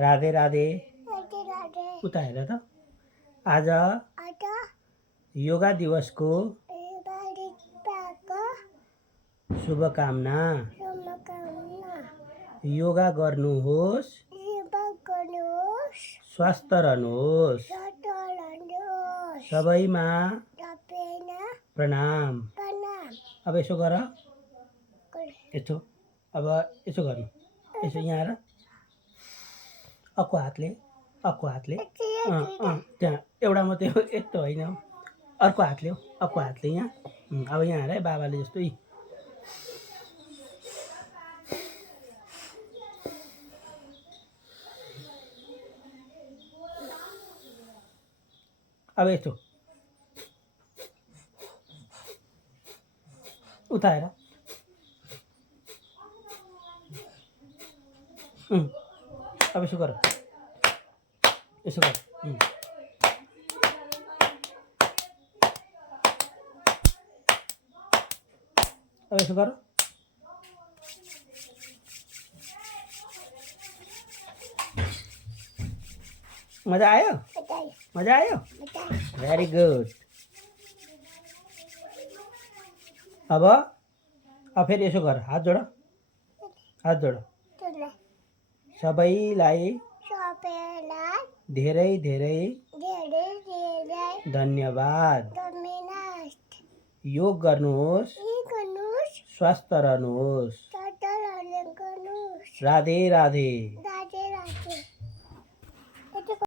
राधे राधे। राधे राधे। उता हेर त। आज आज योगा दिवसको युगादिवसको शुभकामना। शुभकामना। योगा गर्नुहोस्, योगा गर्नुहोस्, स्वस्थ रहनुहोस्। स्वस्थ रहनुहोस्। सबैमा सबैमा प्रणाम। प्रणाम। अब यसो गर, यसो। अब यसो गर्नु, यसो यहाँ आएर अर्को हातले त्यहाँ एउटा मात्रै हो, यस्तो होइन, अर्को हातले यहाँ। अब यहाँ आएर है बाबाले जस्तो अब यस्तो उताएर अब यसो गर, यसो गर। अब यसो गर। मजा आयो? मजा आयो? Very good. अब फेरि यसो गर, हात जोड, हात जोड। सबैलाई धेरै धेरै धन्यवाद। योग गर्नुहोस्, स्वस्थ रहनुहोस्। राधे राधे।